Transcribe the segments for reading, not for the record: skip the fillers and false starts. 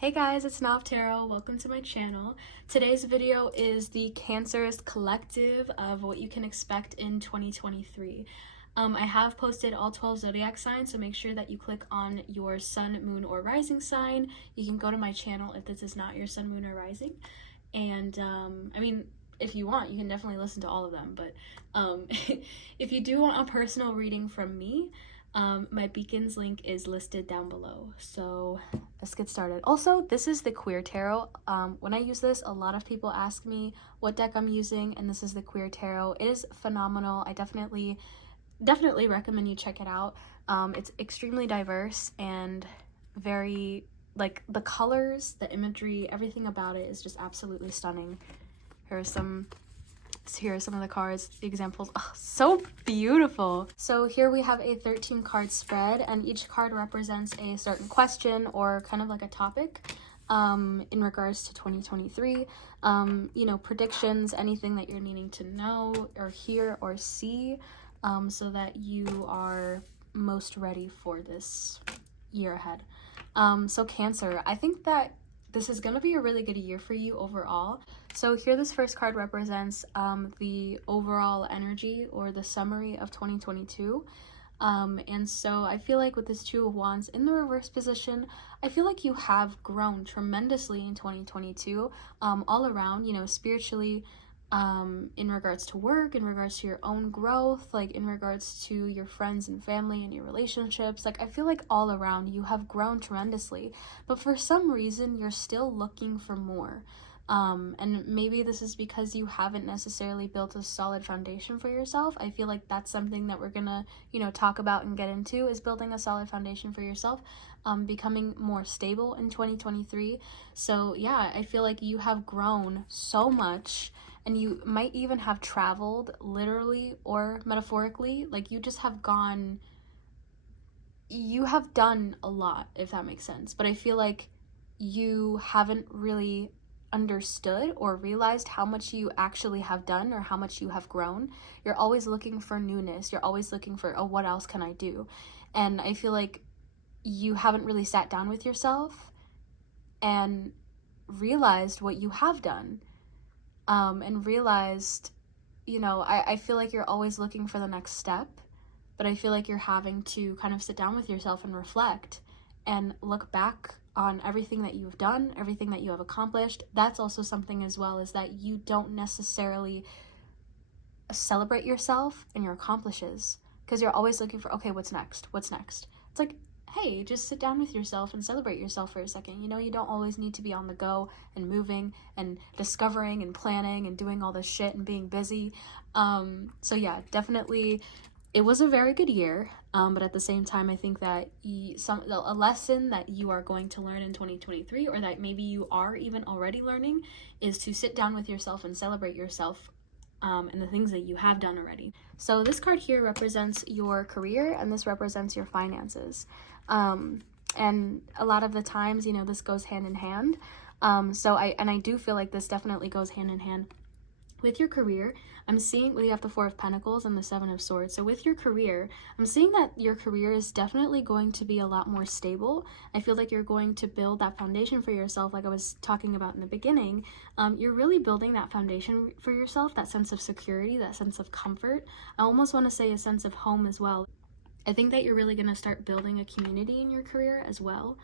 Hey guys, it's Nav Tarot. Welcome to my channel. Today's video is the Cancerous collective of what you can expect in 2023. I have posted all 12 zodiac signs, so make sure that you click on your sun, moon, or rising sign. You can go to my channel if this is not your sun, moon, or rising. And if you want, you can definitely listen to all of them. But if you do want a personal reading from me, my beacons link is listed down below. So let's get started. Also, this is the Queer Tarot. When I use this, a lot of people ask me what deck I'm using, and this is the Queer Tarot. It is phenomenal. I definitely recommend you check it out. It's extremely diverse and very, like, the colors, the imagery, everything about it is just absolutely stunning. Here are some of the cards, the examples. Oh, so beautiful. So here we have a 13 card spread, and each card represents a certain question or kind of like a topic in regards to 2023. Predictions, anything that you're needing to know or hear or see, so that you are most ready for this year ahead. So Cancer, I think that this is going to be a really good year for you overall. So here this first card represents the overall energy or the summary of 2022. And so I feel like with this Two of Wands in the reverse position, I feel like you have grown tremendously in 2022, all around, spiritually, in regards to work, in regards to your own growth, like in regards to your friends and family and your relationships. Like, I feel like all around you have grown tremendously, but for some reason you're still looking for more. And maybe this is because you haven't necessarily built a solid foundation for yourself. I feel like that's something that we're gonna, talk about and get into, is building a solid foundation for yourself, becoming more stable in 2023. So yeah, I feel like you have grown so much, and you might even have traveled literally or metaphorically. Like, you have done a lot, if that makes sense. But I feel like you haven't really understood or realized how much you actually have done or how much you have grown. You're always looking for newness. You're always looking for, oh, what else can I do? And I feel like you haven't really sat down with yourself and realized what you have done, and realized, I feel like you're always looking for the next step, but I feel like you're having to kind of sit down with yourself and reflect and look back on everything that you've done, everything that you have accomplished. That's also something as well, is that you don't necessarily celebrate yourself and your accomplishes, because you're always looking for, okay, what's next? It's like, hey, just sit down with yourself and celebrate yourself for a second. You don't always need to be on the go and moving and discovering and planning and doing all this shit and being busy. So yeah, definitely it was a very good year, but at the same time, I think that a lesson that you are going to learn in 2023, or that maybe you are even already learning, is to sit down with yourself and celebrate yourself, and the things that you have done already. So this card here represents your career, and this represents your finances. And a lot of the times, this goes hand in hand. So I do feel like this definitely goes hand in hand. With your career, I'm seeing, you have the Four of Pentacles and the Seven of Swords. So with your career, I'm seeing that your career is definitely going to be a lot more stable. I feel like you're going to build that foundation for yourself, like I was talking about in the beginning. You're really building that foundation for yourself, that sense of security, that sense of comfort. I almost want to say a sense of home as well. I think that you're really going to start building a community in your career as well.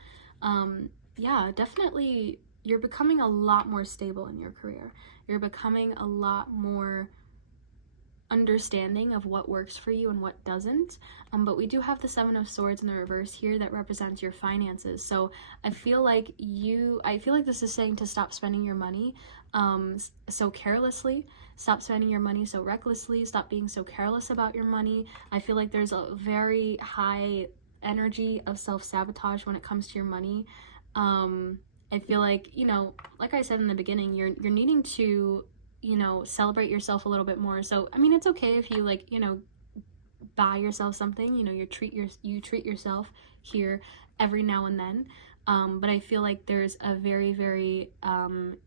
Yeah, definitely you're becoming a lot more stable in your career. You're becoming a lot more understanding of what works for you and what doesn't. But we do have the Seven of Swords in the reverse here that represents your finances. So I feel like this is saying to stop spending your money so carelessly, stop spending your money so recklessly, stop being so careless about your money. I feel like there's a very high energy of self-sabotage when it comes to your money. I feel like, like I said in the beginning, you're needing to, celebrate yourself a little bit more. So, it's okay if you, buy yourself something, you treat yourself here every now and then. But I feel like there's a very, very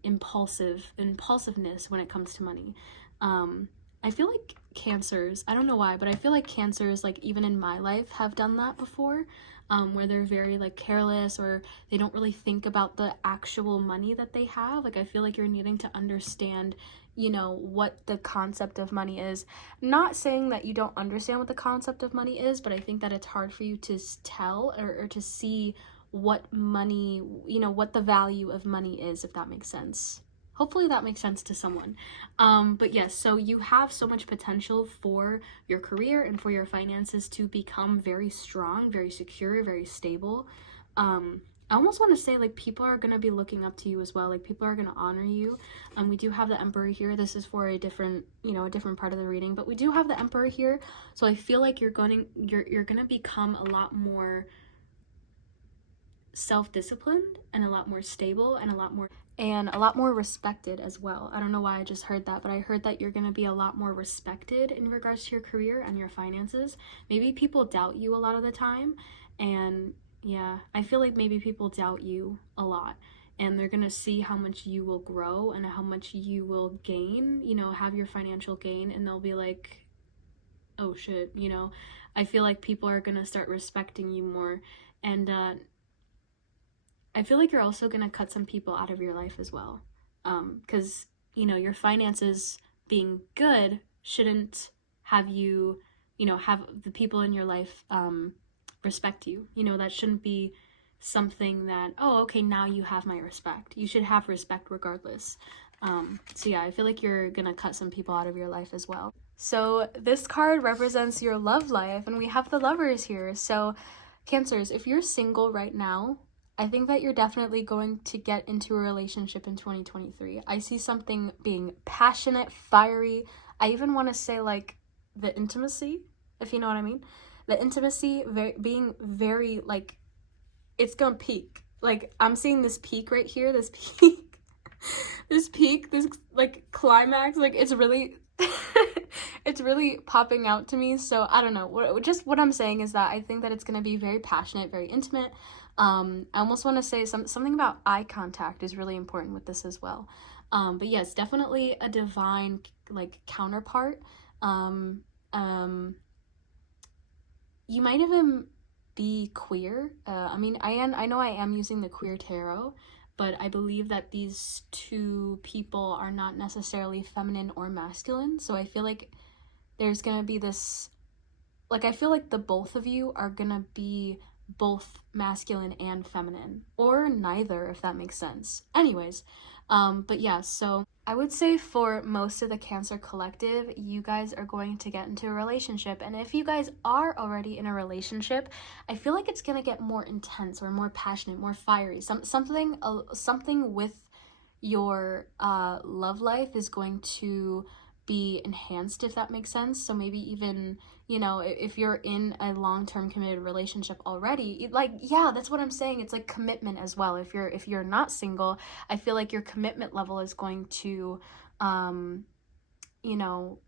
impulsiveness when it comes to money. I feel like Cancers, I don't know why, but I feel like Cancers, like, even in my life, have done that before. where they're very like careless, or they don't really think about the actual money that they have. Like I feel like you're needing to understand, you know, what the concept of money is. Not saying that you don't understand what the concept of money is, but I think that it's hard for you to tell, or to see what money, you know, what the value of money is, if that makes sense. Hopefully that makes sense to someone. But yes, so you have so much potential for your career and for your finances to become very strong, very secure, very stable. I almost want to say like people are going to be looking up to you as well. Like people are going to honor you. We do have the Emperor here. This is for a different, you know, a different part of the reading, but we do have the Emperor here. So I feel like you're going to become a lot more self-disciplined and a lot more stable and a lot more respected as well. I don't know why I just heard that, but I heard that you're going to be a lot more respected in regards to your career and your finances. Maybe people doubt you a lot of the time, and yeah, I feel like maybe people doubt you a lot, and they're going to see how much you will grow and how much you will gain, you know, have your financial gain, and they'll be like, oh shit, you know. I feel like people are going to start respecting you more, and I feel like you're also going to cut some people out of your life as well. Because, you know, your finances being good shouldn't have you, you know, have the people in your life respect you. You know, that shouldn't be something that, oh, okay, now you have my respect. You should have respect regardless. So yeah, I feel like you're going to cut some people out of your life as well. So this card represents your love life, and we have the Lovers here. So Cancers, if you're single right now, I think that you're definitely going to get into a relationship in 2023. I see something being passionate, fiery. I even want to say like the intimacy, if you know what I mean. The intimacy being very like, it's gonna peak. Like I'm seeing this peak right here, this peak, this like climax. Like it's really, it's really popping out to me. So I don't know. What I'm saying is that I think that it's gonna be very passionate, very intimate. I almost want to say something about eye contact is really important with this as well. But yes, definitely a divine like counterpart. Um, um, you might even be queer. I mean, I know I am using the queer tarot, but I believe that these two people are not necessarily feminine or masculine. So I feel like there's gonna be this, like I feel like the both of you are gonna be both masculine and feminine, or neither, if that makes sense. Anyways, but yeah, so I would say for most of the Cancer collective, you guys are going to get into a relationship, and if you guys are already in a relationship, I feel like it's gonna get more intense or more passionate, more fiery. Something with your love life is going to be enhanced, if that makes sense. So maybe even, you know, if you're in a long-term committed relationship already, like, yeah, that's what I'm saying. It's like commitment as well. If you're not single, I feel like your commitment level is going to you know,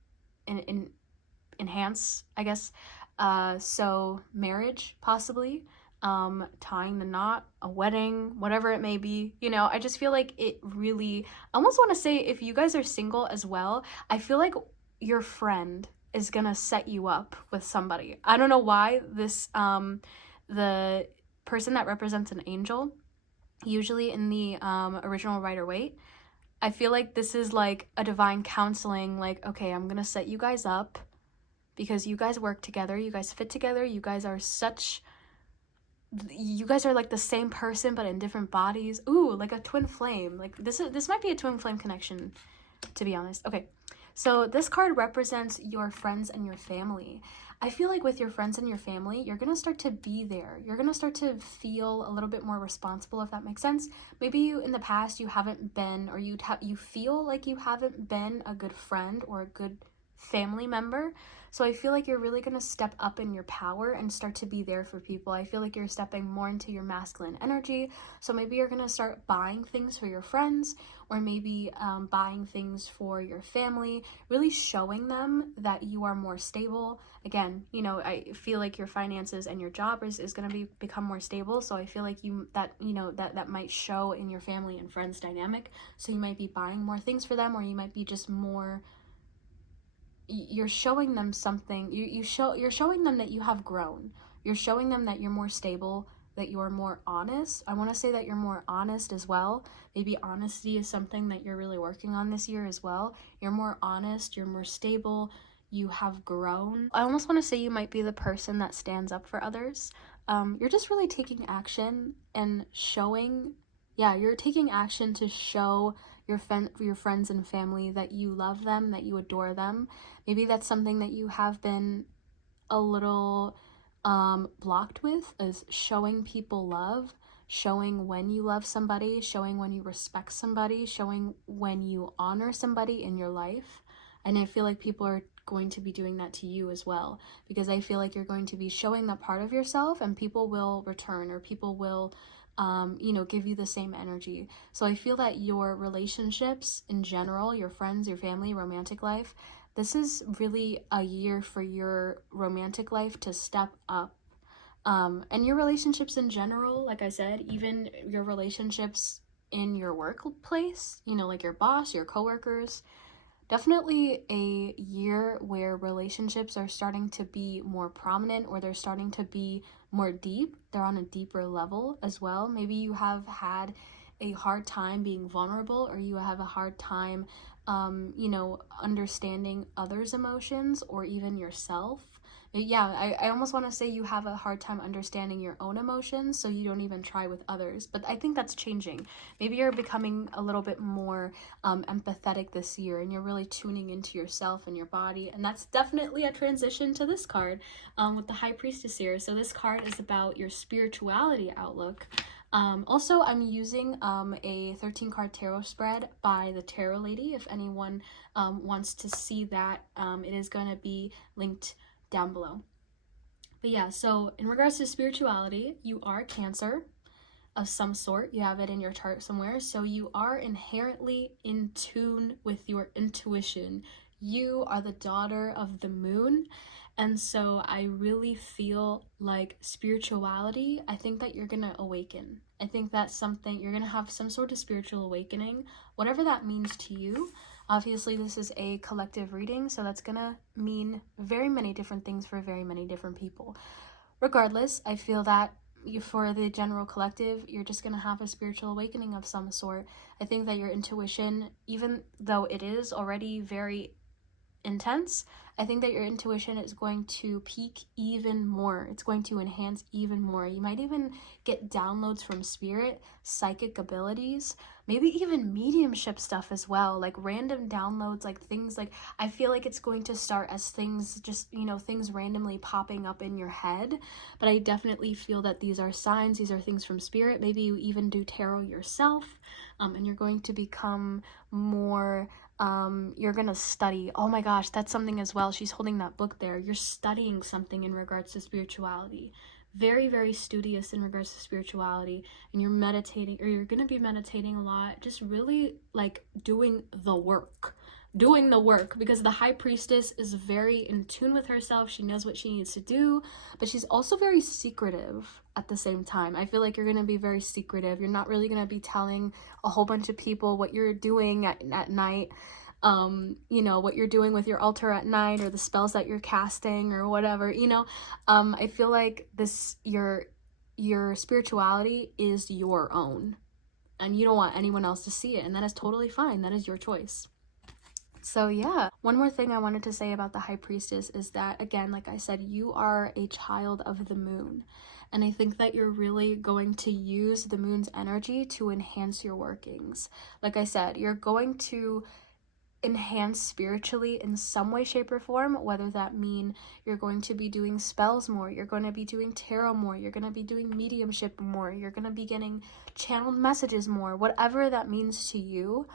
enhance, I guess. So marriage, possibly, tying the knot, a wedding, whatever it may be. You know, I just feel like it really, I almost want to say, if you guys are single as well, I feel like your friend is gonna set you up with somebody. I don't know why this, the person that represents an angel, usually in the original Rider-Waite, I feel like this is like a divine counseling, like, okay, I'm gonna set you guys up because you guys work together, you guys fit together, you guys are like the same person but in different bodies. Ooh, like a twin flame. Like this might be a twin flame connection, to be honest. Okay, so this card represents your friends and your family. I feel like with your friends and your family, you're gonna start to be there. You're gonna start to feel a little bit more responsible, if that makes sense. Maybe you in the past you haven't been, or you feel like you haven't been a good friend or a good family member. So I feel like you're really going to step up in your power and start to be there for people. I feel like you're stepping more into your masculine energy. So maybe you're going to start buying things for your friends, or maybe buying things for your family, really showing them that you are more stable. Again, you know, I feel like your finances and your job is going to become more stable. So I feel like that might show in your family and friends dynamic. So you might be buying more things for them, or you might be just more, you're showing them something. You're showing them that you have grown. You're showing them that you're more stable, that you're more honest. I want to say that you're more honest as well. Maybe honesty is something that you're really working on this year as well. You're more honest, you're more stable, you have grown. I almost want to say you might be the person that stands up for others. You're just really taking action and showing, yeah, you're taking action to show your friends and family that you love them, that you adore them. Maybe that's something that you have been a little blocked with, is showing people love, showing when you love somebody, showing when you respect somebody, showing when you honor somebody in your life. And I feel like people are going to be doing that to you as well, because I feel like you're going to be showing that part of yourself, and people will return, or people will give you the same energy. So I feel that your relationships in general, your friends, your family, romantic life, this is really a year for your romantic life to step up. And your relationships in general, like I said, even your relationships in your workplace, like your boss, your coworkers, definitely a year where relationships are starting to be more prominent, or they're starting to be more deep. They're on a deeper level as well. Maybe you have had a hard time being vulnerable, or you have a hard time, understanding others' emotions, or even yourself. Yeah, I almost want to say you have a hard time understanding your own emotions, so you don't even try with others. But I think that's changing. Maybe you're becoming a little bit more empathetic this year, and you're really tuning into yourself and your body. And that's definitely a transition to this card with the High Priestess here. So this card is about your spirituality outlook. Also, I'm using a 13 card tarot spread by the Tarot Lady. If anyone wants to see that, it is going to be linked down below. But yeah, so in regards to spirituality, you are Cancer of some sort. You have it in your chart somewhere. So you are inherently in tune with your intuition. You are the daughter of the moon. And so I really feel like spirituality, I think that you're going to awaken. I think that's something, you're going to have some sort of spiritual awakening, whatever that means to you. Obviously, this is a collective reading, so that's going to mean very many different things for very many different people. Regardless, I feel that for the general collective, you're just going to have a spiritual awakening of some sort. I think that your intuition, even though it is already very intense, I think that your intuition is going to peak even more. It's going to enhance even more. You might even get downloads from spirit, psychic abilities, maybe even mediumship stuff as well, like random downloads, like things like, I feel like it's going to start as things just, things randomly popping up in your head. But I definitely feel that these are signs, these are things from spirit. Maybe you even do tarot yourself, and you're going to become more you're gonna study. Oh my gosh, that's something as well. She's holding that book there. You're studying something in regards to spirituality. Very, very studious in regards to spirituality. And you're meditating, or you're gonna be meditating a lot. Just really like doing the work. Because the High Priestess is very in tune with herself. She knows what she needs to do, but she's also very secretive at the same time. I feel like you're going to be very secretive. You're not really going to be telling a whole bunch of people what you're doing at night, what you're doing with your altar at night, or the spells that you're casting, or whatever, I feel like your spirituality is your own, and you don't want anyone else to see it, and that is totally fine. That is your choice. So yeah, one more thing I wanted to say about the High Priestess is that, again, like I said, you are a child of the moon. And I think that you're really going to use the moon's energy to enhance your workings. Like I said, you're going to enhance spiritually in some way, shape, or form, whether that mean you're going to be doing spells more, you're going to be doing tarot more, you're going to be doing mediumship more, you're going to be getting channeled messages more, whatever that means to you.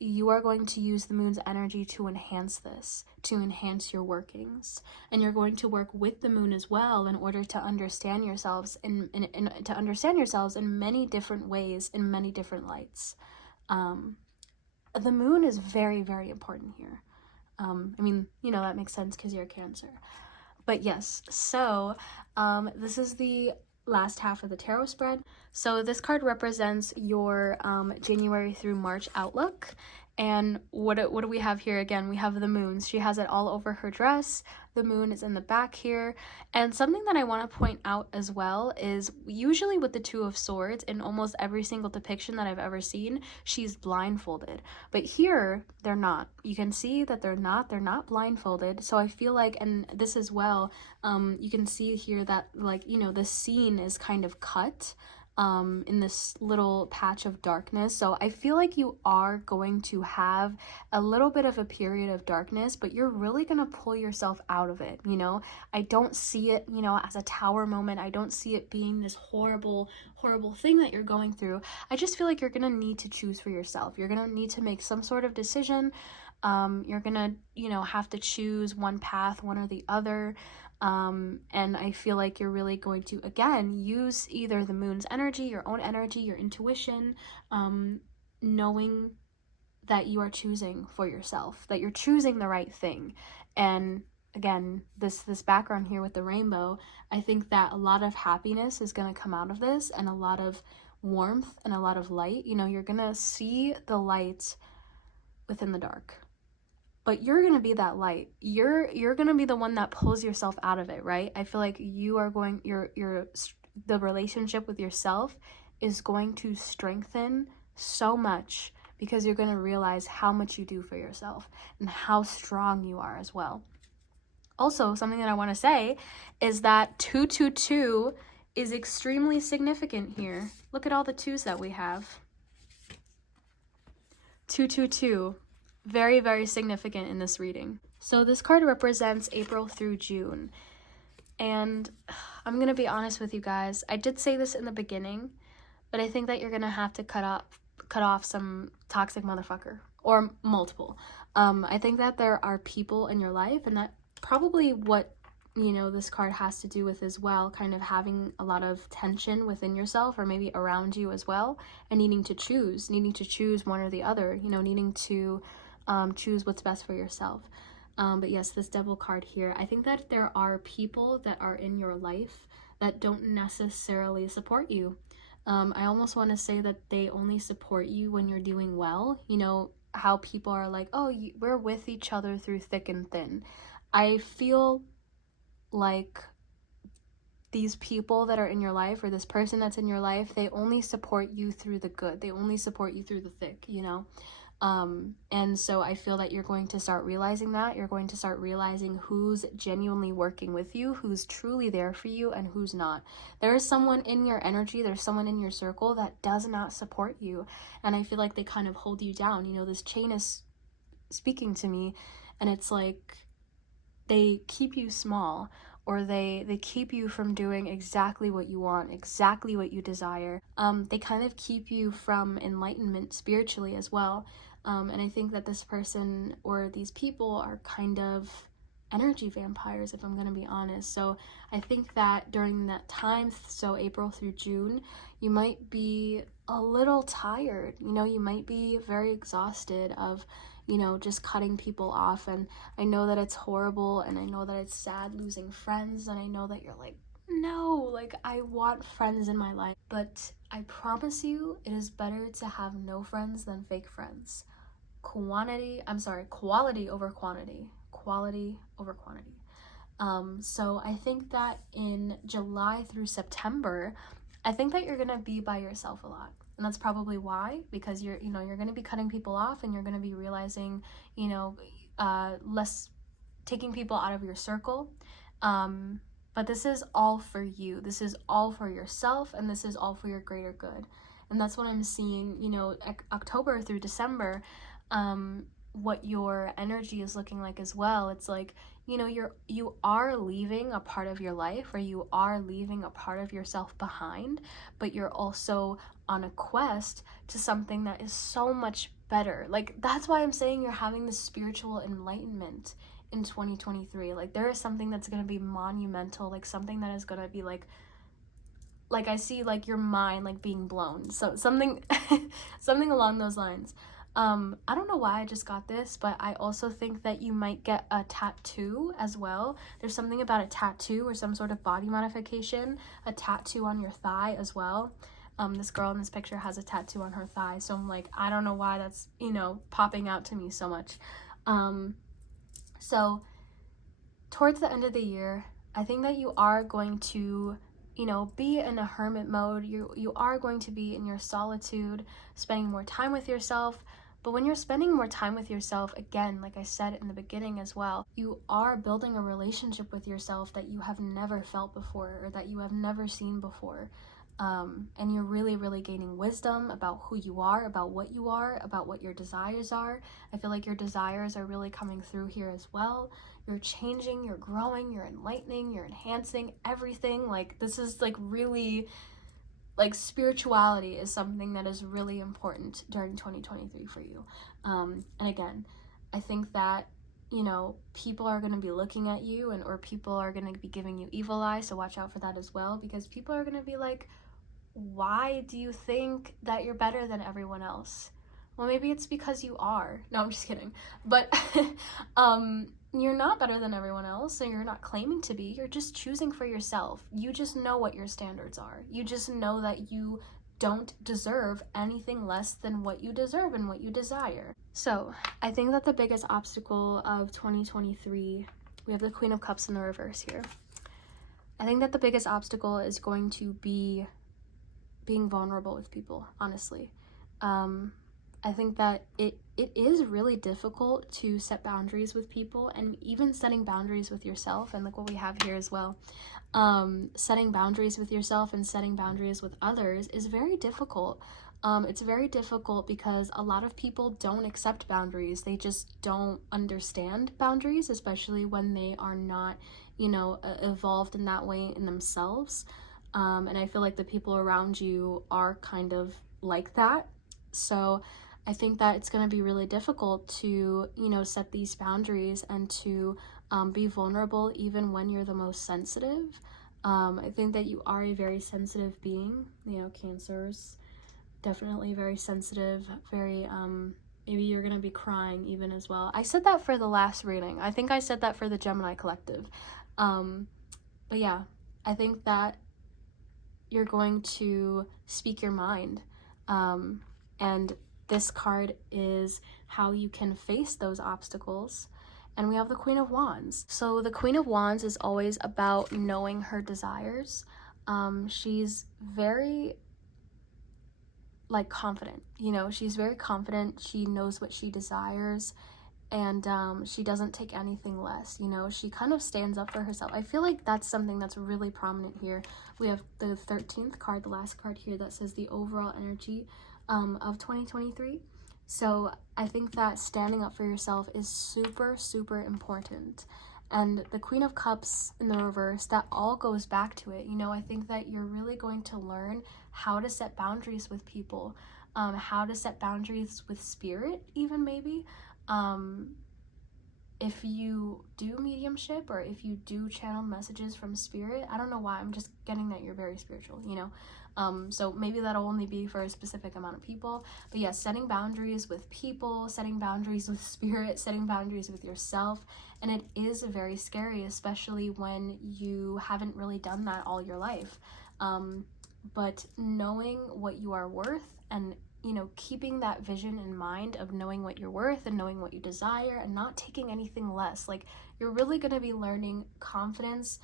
You are going to use the moon's energy to enhance this, to enhance your workings, and you're going to work with the moon as well in order to understand yourselves in many different ways, in many different lights. The moon is very, very important here. That makes sense because you're Cancer. But yes, so this is the last half of the tarot spread. So this card represents your January through March outlook, And what do we have here again? We have the moons. She has it all over her dress. The moon is in the back here. And something that I want to point out as well is usually with the Two of Swords, in almost every single depiction that I've ever seen, she's blindfolded. But here, they're not. You can see that they're not blindfolded. So I feel like, and this as well, you can see here that, like, you know, the scene is kind of cut in this little patch of darkness. So I feel like you are going to have a little bit of a period of darkness, but you're really going to pull yourself out of it, you know? I don't see it, you know, as a tower moment. I don't see it being this horrible thing that you're going through. I just feel like you're going to need to choose for yourself. You're going to need to make some sort of decision. You're going to, you know, have to choose one path, one or the other. And I feel like you're really going to, again, use either the moon's energy, your own energy, your intuition, knowing that you are choosing for yourself, that you're choosing the right thing. And again, this background here with the rainbow, I think that a lot of happiness is going to come out of this, and a lot of warmth and a lot of light. You know, you're going to see the light within the dark. But you're going to be that light. You're going to be the one that pulls yourself out of it, right? I feel like you are going, the relationship with yourself is going to strengthen so much, because you're going to realize how much you do for yourself and how strong you are as well. Also, something that I want to say is that 222 is extremely significant here. Look at all the twos that we have. 222. Very, very significant in this reading. So this card represents April through June. And I'm going to be honest with you guys. I did say this in the beginning, but I think that you're going to have to cut off some toxic motherfucker, or multiple. I think that there are people in your life, and that probably what, you know, this card has to do with as well, kind of having a lot of tension within yourself, or maybe around you as well, and needing to choose one or the other, you know, needing to choose what's best for yourself. But yes, this Devil card here, I think that there are people that are in your life that don't necessarily support you. I almost want to say that they only support you when you're doing well. You know, how people are like, oh, we're with each other through thick and thin. I feel like these people that are in your life, or this person that's in your life, they only support you through the good. They only support you through the thick, you know? And so I feel that you're going to start realizing that. You're going to start realizing who's genuinely working with you, who's truly there for you, and who's not. There is someone in your energy, there's someone in your circle that does not support you. And I feel like they kind of hold you down. You know, this chain is speaking to me, and it's like they keep you small, or they keep you from doing exactly what you want, exactly what you desire. They kind of keep you from enlightenment spiritually as well. And I think that this person or these people are kind of energy vampires, if I'm going to be honest. So I think that during that time, so April through June, you might be a little tired. You know, you might be very exhausted of, you know, just cutting people off. And I know that it's horrible, and I know that it's sad losing friends, and I know that you're like, no, like, I want friends in my life. But I promise you, it is better to have no friends than fake friends. Quality over quantity. Quality over quantity. So I think that in July through September, I think that you're gonna be by yourself a lot. And that's probably why, because you're going to be cutting people off, and you're going to be realizing, you know, less, taking people out of your circle. But this is all for you. This is all for yourself, and this is all for your greater good. And that's what I'm seeing, you know, October through December, what your energy is looking like as well. It's like, you know, you are leaving a part of your life, or you are leaving a part of yourself behind, but you're also on a quest to something that is so much better. Like, that's why I'm saying you're having this spiritual enlightenment in 2023. Like, there is something that's going to be monumental, like something that is going to be like I see like your mind like being blown. So something something along those lines. I don't know why I just got this, but I also think that you might get a tattoo as well. There's something about a tattoo or some sort of body modification, a tattoo on your thigh as well. This girl in this picture has a tattoo on her thigh, so I'm like, I don't know why that's, you know, popping out to me so much. So towards the end of the year, I think that you are going to, you know, be in a hermit mode. You are going to be in your solitude, spending more time with yourself. But when you're spending more time with yourself, again, like I said in the beginning as well, you are building a relationship with yourself that you have never felt before, or that you have never seen before. And you're really, really gaining wisdom about who you are, about what you are, about what your desires are. I feel like your desires are really coming through here as well. You're changing, you're growing, you're enlightening, you're enhancing everything. Like, this is like really, like, spirituality is something that is really important during 2023 for you. And again, I think that, you know, people are going to be looking at you, and or people are going to be giving you evil eyes, so watch out for that as well, because people are going to be like, why do you think that you're better than everyone else? Well, maybe it's because you are. No, I'm just kidding. But you're not better than everyone else, and you're not claiming to be. You're just choosing for yourself. You just know what your standards are. You just know that you don't deserve anything less than what you deserve and what you desire. So I think that the biggest obstacle of 2023, we have the Queen of Cups in the reverse here. I think that the biggest obstacle is going to be being vulnerable with people, honestly. I think that it is really difficult to set boundaries with people, and even setting boundaries with yourself, and like what we have here as well. Setting boundaries with yourself and setting boundaries with others is very difficult. It's very difficult because a lot of people don't accept boundaries. They just don't understand boundaries, especially when they are not, you know, evolved in that way in themselves. And I feel like the people around you are kind of like that. So I think that it's going to be really difficult to, you know, set these boundaries and to be vulnerable even when you're the most sensitive. I think that you are a very sensitive being, you know, Cancers, definitely very sensitive, very, maybe you're going to be crying even as well. I said that for the last reading. I think I said that for the Gemini collective. But yeah, I think that you're going to speak your mind. And this card is how you can face those obstacles. And we have the Queen of Wands. So the Queen of Wands is always about knowing her desires. She's very, like, confident, you know, she's very confident. She knows what she desires, and she doesn't take anything less, you know. She kind of stands up for herself. I feel like that's something that's really prominent here. We have the 13th card, the last card here, that says the overall energy of 2023. So I think that standing up for yourself is super, super important. And the Queen of Cups in the reverse, that all goes back to it. You know, I think that you're really going to learn how to set boundaries with people, how to set boundaries with spirit, even maybe. If you do mediumship, or if you do channel messages from spirit, I don't know why, I'm just getting that you're very spiritual, you know. So maybe that'll only be for a specific amount of people. But yeah, setting boundaries with people, setting boundaries with spirit, setting boundaries with yourself. And it is very scary, especially when you haven't really done that all your life. But knowing what you are worth, and, you know, keeping that vision in mind of knowing what you're worth and knowing what you desire and not taking anything less. Like, you're really going to be learning confidence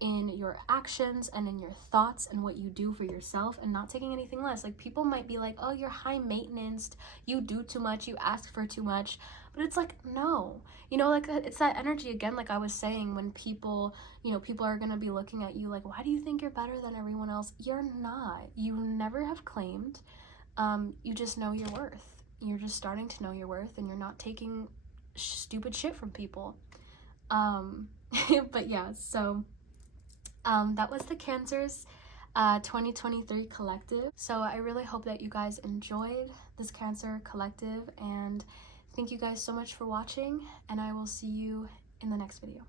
in your actions and in your thoughts and what you do for yourself, and not taking anything less. Like, people might be like, oh, you're high maintenance, you do too much, you ask for too much. But it's like, no, you know, like, it's that energy again, like I was saying, when people, you know, people are going to be looking at you like, why do you think you're better than everyone else? You're not. You never have claimed. You just know your worth. You're just starting to know your worth, and you're not taking stupid shit from people. But yeah, so that was the Cancers 2023 collective. So I really hope that you guys enjoyed this Cancer collective, and thank you guys so much for watching, and I will see you in the next video.